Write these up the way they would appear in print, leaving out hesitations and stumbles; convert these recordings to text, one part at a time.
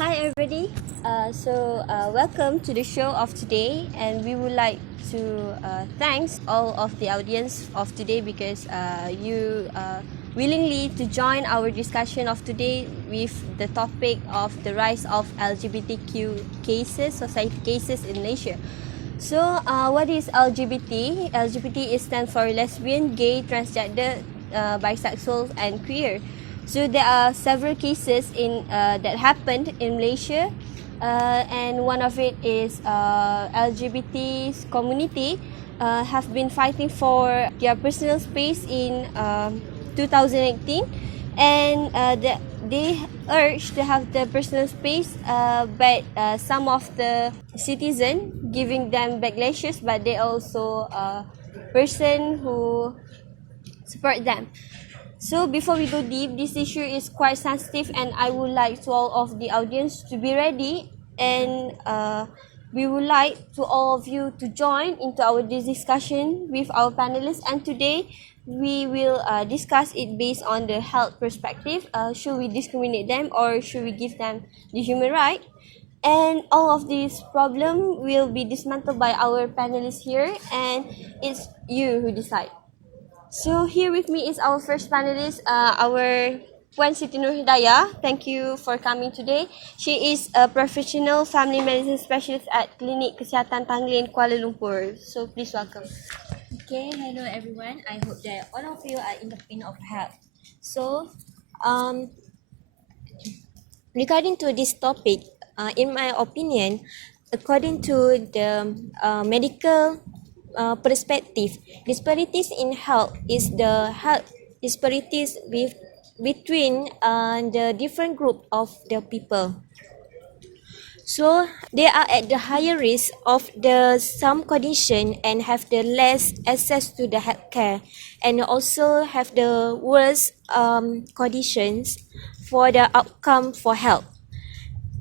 Hi everybody. Welcome to the show of today, and we would like to thanks all of the audience of today because you willingly to join our discussion of today with the topic of the rise of LGBTQ cases, society cases in Malaysia. What is LGBT? LGBT is stand for lesbian, gay, transgender, bisexual, and queer. So there are several cases that happened in Malaysia, and one of it is LGBT community have been fighting for their personal space in 2018, and they urge to have the personal space, but some of the citizen giving them backlashes, but they also person who support them. So before we go deep, this issue is quite sensitive, and I would like to all of the audience to be ready, and we would like to all of you to join into our discussion with our panelists. And today we will discuss it based on the health perspective. Should we discriminate them or should we give them the human right? And all of these problem will be dismantled by our panelists here, and it's you who decide. So here with me is our first panelist, our Puan Siti Nur Hidayah. Thank you for coming today. She is a professional family medicine specialist at Klinik Kesihatan Tanglin, Kuala Lumpur. So please welcome. Okay, hello everyone. I hope that all of you are in the pain of health. So, um, regarding to this topic, in my opinion, according to the medical perspective, disparities in health is the health disparities between the different group of the people. So they are at the higher risk of the some condition and have the less access to the healthcare, and also have the worst conditions for the outcome for health.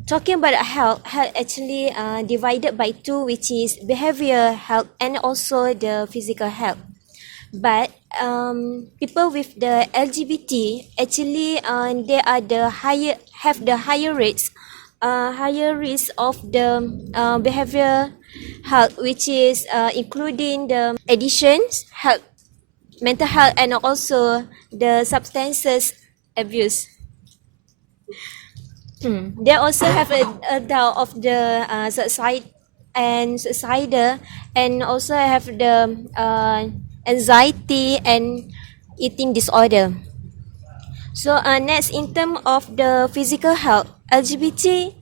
Talking about health actually divided by two, which is behavioral health and also the physical health. But people with the LGBT actually they are the higher have the higher risk of the behavioral health, which is including the addictions, health, mental health, and also the substances abuse. They also have a doubt of the suicide and suicidal, and also have the anxiety and eating disorder. So next, in terms of the physical health, LGBT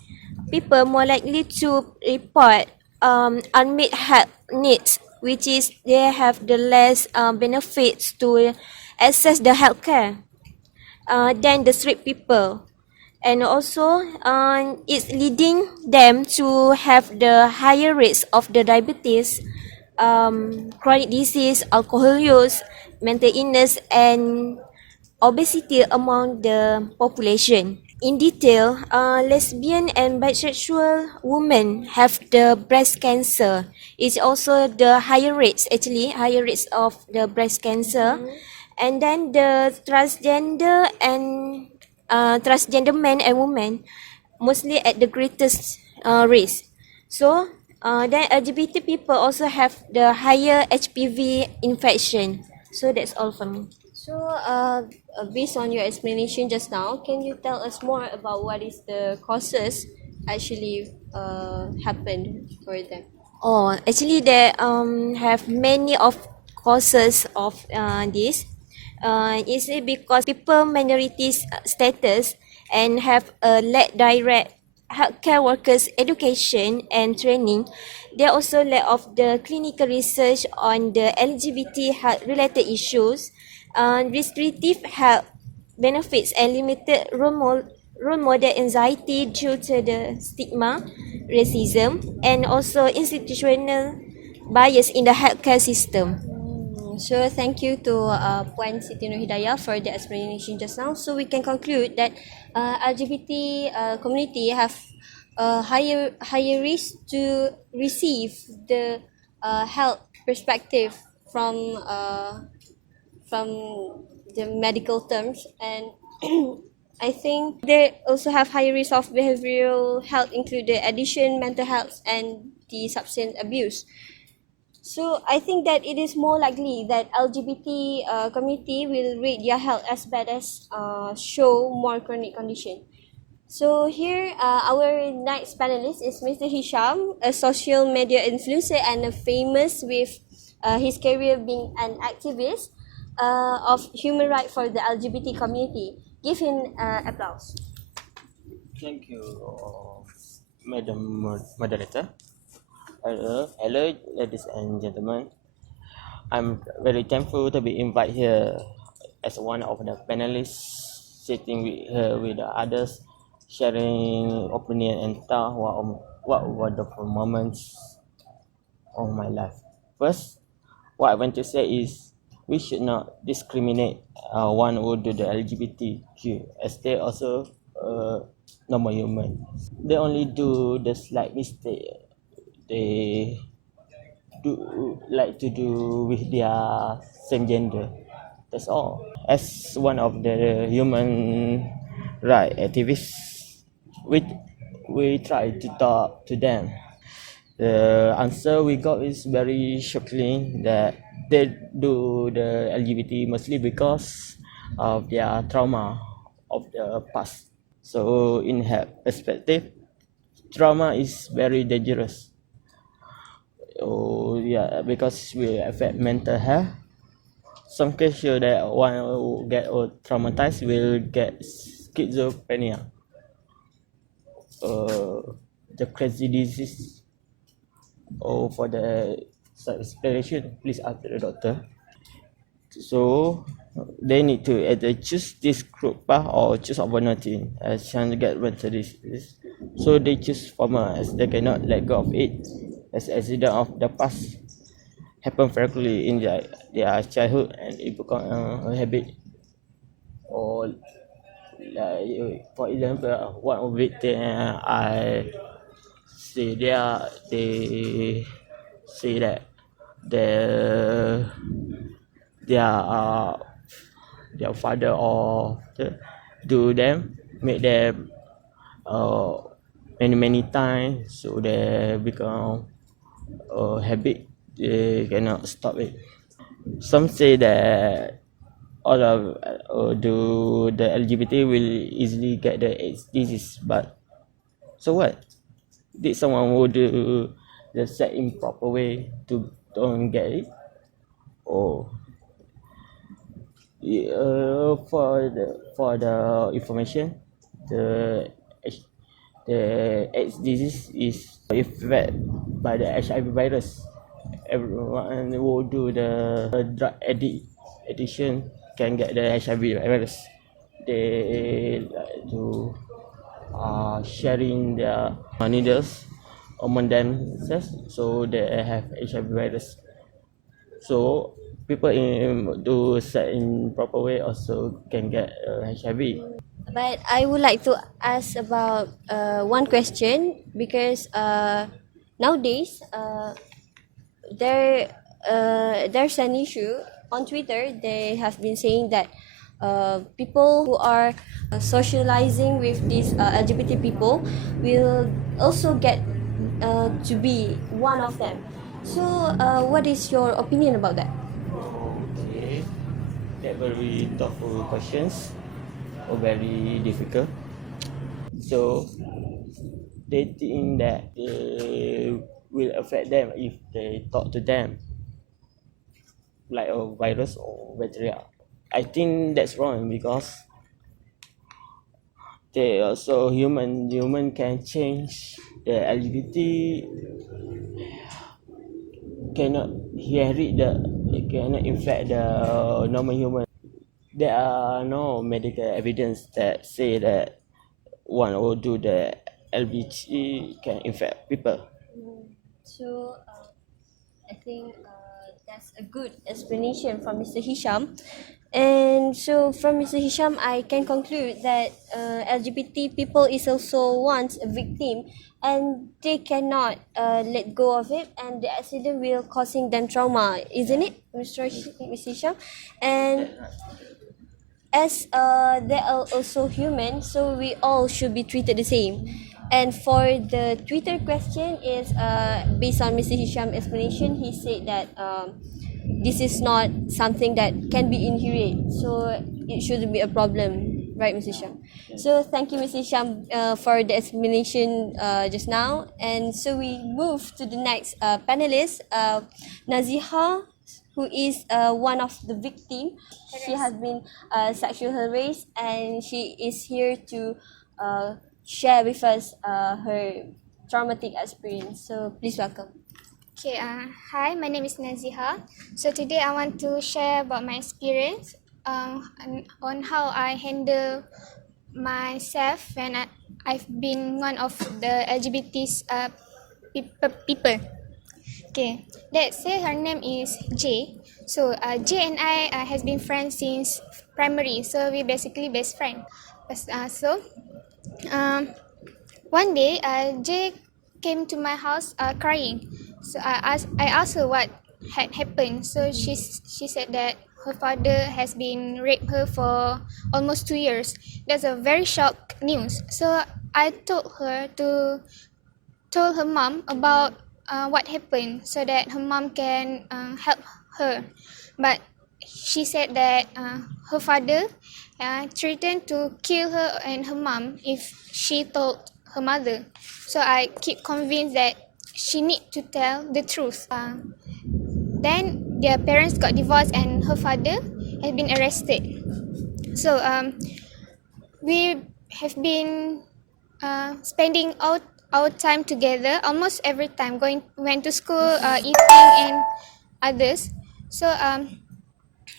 people more likely to report unmet health needs, which is they have the less benefits to access the healthcare than the straight people. And also it's leading them to have the higher rates of the diabetes, chronic disease, alcohol use, mental illness, and obesity among the population. In detail, lesbian and bisexual women have the breast cancer. It's also the higher rates, actually, higher rates of the breast cancer. And then the transgender men and women mostly at the greatest risk. So then LGBT people also have the higher HPV infection. So that's all for me. Based on your explanation just now, can you tell us more about what is the causes actually happened for them? Oh, actually, there have many of causes of this. Is it because people minorities status and have a lack direct healthcare workers education and training. There also lack of the clinical research on the LGBT health related issues, restrictive health benefits, and limited role model anxiety due to the stigma, racism, and also institutional bias in the healthcare system. So thank you to Puan Siti Nur Hidayah for the explanation just now. So we can conclude that LGBT community have higher risk to receive the health perspective from the medical terms, and I think they also have higher risk of behavioral health, including addiction, mental health, and the substance abuse. So I think that it is more likely that LGBT community will rate their health as bad as show more chronic condition. So here, our next panelist is Mr. Hisham, a social media influencer and a famous with his career being an activist of human rights for the LGBT community. Give him applause. Thank you, Madam Moderator. Hello, ladies and gentlemen. I'm very thankful to be invited here as one of the panelists, sitting with the others, sharing opinion and thought what were the moments of my life. First, what I want to say is we should not discriminate one who do the LGBTQ as they also normal human. They only do the slight mistake they do like to do with their same gender. That's all. As one of the human right activists, we we try to talk to them. The answer we got is very shocking that they do the LGBT mostly because of their trauma of the past. So in her perspective, trauma is very dangerous. Oh yeah, because will affect mental health. Some cases show that one who get traumatized will get schizophrenia, uh, the crazy disease. Or for the explanation, please ask the doctor. So they need to either choose this group path or choose opportunity as chance to get mental disease. So they choose pharma as they cannot let go of it as accident of the past happen frequently in their childhood and it become a habit. Or like for example, one of it I say they say that their their their father or do them make them uh, many times so they become a habit, they cannot stop it. Some say that all of do the LGBT will easily get the AIDS disease, but so what? Did someone who do the sex in proper way to don't get it? Or for the information, the the AIDS disease is affected by the HIV virus. Everyone who do the drug addiction can get the HIV virus. They like to sharing their needles among themselves, so they have HIV virus. So people do set in proper way also can get HIV. But I would like to ask about one question because nowadays there's an issue on Twitter. They have been saying that people who are socializing with these LGBT people will also get to be one of them. So, what is your opinion about that? Okay, that very thoughtful questions or very difficult. So they think that they will affect them if they talk to them like a virus or bacteria. I think that's wrong because they also human can change. The LGBT cannot inherit the it cannot infect the normal human. There are no medical evidence that say that one will do the LBT can infect people. So, I think that's a good explanation from Mr. Hisham. And so from Mr. Hisham, I can conclude that LGBT people is also once a victim and they cannot let go of it and the accident will causing them trauma, isn't it, Mr. Hisham? And as they are also human, so we all should be treated the same. And for the Twitter question is based on Mr. Hisham explanation, he said that this is not something that can be inherent, so it shouldn't be a problem, right, Mr. Hisham? So thank you, Mr. Hisham, for the explanation just now. And so we move to the next panelist, Naziha, who is one of the victim. She has been sexually harassed, and she is here to share with us her traumatic experience. So please welcome. Okay, hi, my name is Naziha. So today I want to share about my experience on how I handle myself when I've been one of the LGBT people. Okay, let's say her name is J. So J and I has been friends since primary, so we basically best friend. So um, one day, Jay came to my house crying. So I asked her what had happened. So she said that her father has been raped her for almost 2 years. That's a very shock news. So I told her mom about what happened so that her mom can help her. But she said that her father threatened to kill her and her mom if she told her mother. So I keep convinced that she need to tell the truth. Then their parents got divorced and her father has been arrested. So we have been spending our time together almost every time, went to school, eating and others. So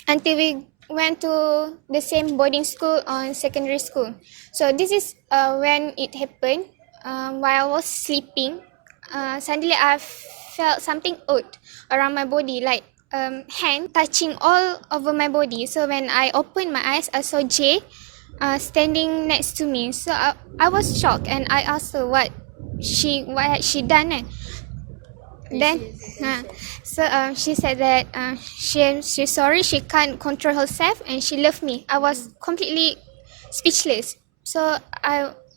until we went to the same boarding school on secondary school. So this is when it happened. While I was sleeping, suddenly I felt something odd around my body, like hand touching all over my body. So when I opened my eyes, I saw Jay standing next to me. So I was shocked and I asked her what had she done. Then she said that she's sorry, she can't control herself and she loved me. I was completely speechless. So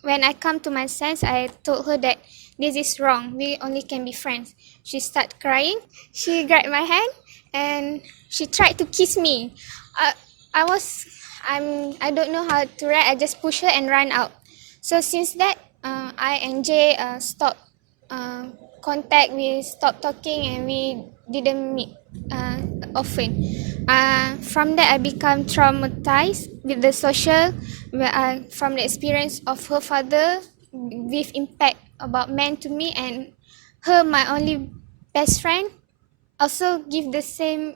when I come to my sense, I told her that this is wrong, we only can be friends. She started crying, she grabbed my hand and she tried to kiss me. I was I don't know how to react. I just pushed her and ran out. So since that I and Jay stopped contact, we stopped talking and we didn't meet often. From that I become traumatized with the social, from the experience of her father with impact about men to me, and her, my only best friend, also give the same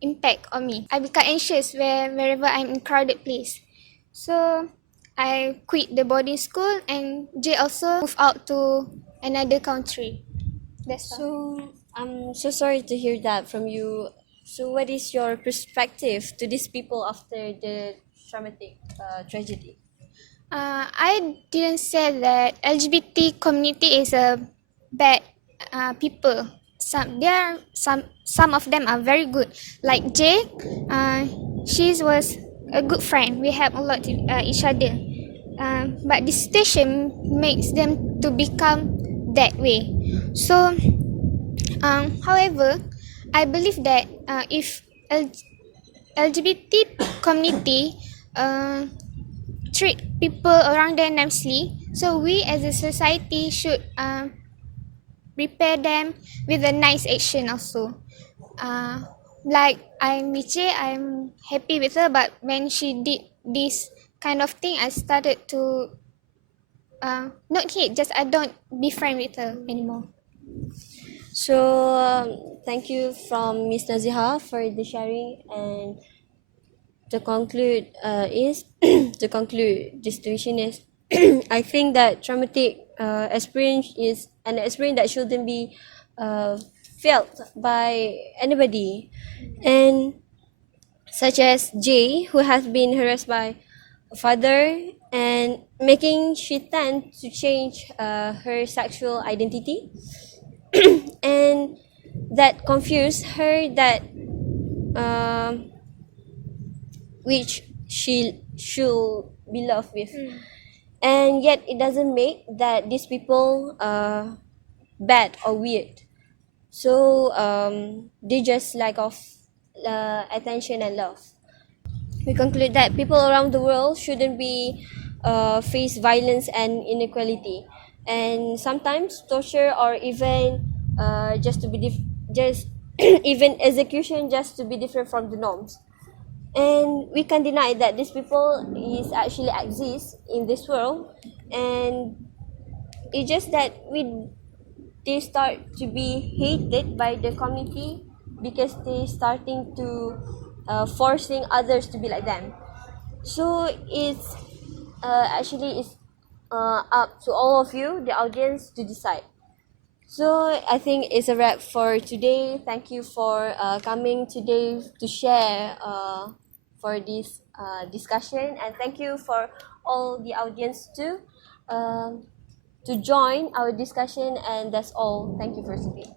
impact on me. I become anxious wherever I'm in crowded place. So I quit the boarding school and Jay also moved out to another country. That's all. So I'm so sorry to hear that from you. So what is your perspective to these people after the traumatic tragedy? I didn't say that LGBT community is a bad people. Some of them are very good. Like Jay, she was a good friend. We help a lot to each other. But the situation makes them to become that way. So, however, I believe that if LGBT community treat people around them nicely, so we as a society should prepare them with a nice action also. Like I'm Miche, I'm happy with her, but when she did this kind of thing, I started to not hate, just I don't be friend with her anymore. So thank you from Miss Naziha for the sharing. And to conclude is to conclude the situation is I think that traumatic experience is an experience that shouldn't be felt by anybody, and such as Jay, who has been harassed by her father and making she tend to change her sexual identity and that confused her that um, which she should be loved with. And yet it doesn't make that these people bad or weird. So they just lack of attention and love. We conclude that people around the world shouldn't be face violence and inequality, and sometimes torture or even just to be just even execution just to be different from the norms. And we can deny that these people is actually exist in this world, and it's just that they start to be hated by the community because they starting to forcing others to be like them. So it's actually it's up to all of you, the audience, to decide. So I think it's a wrap for today. Thank you for coming today to share for this discussion, and thank you for all the audience too to join our discussion. And that's all. Thank you for today.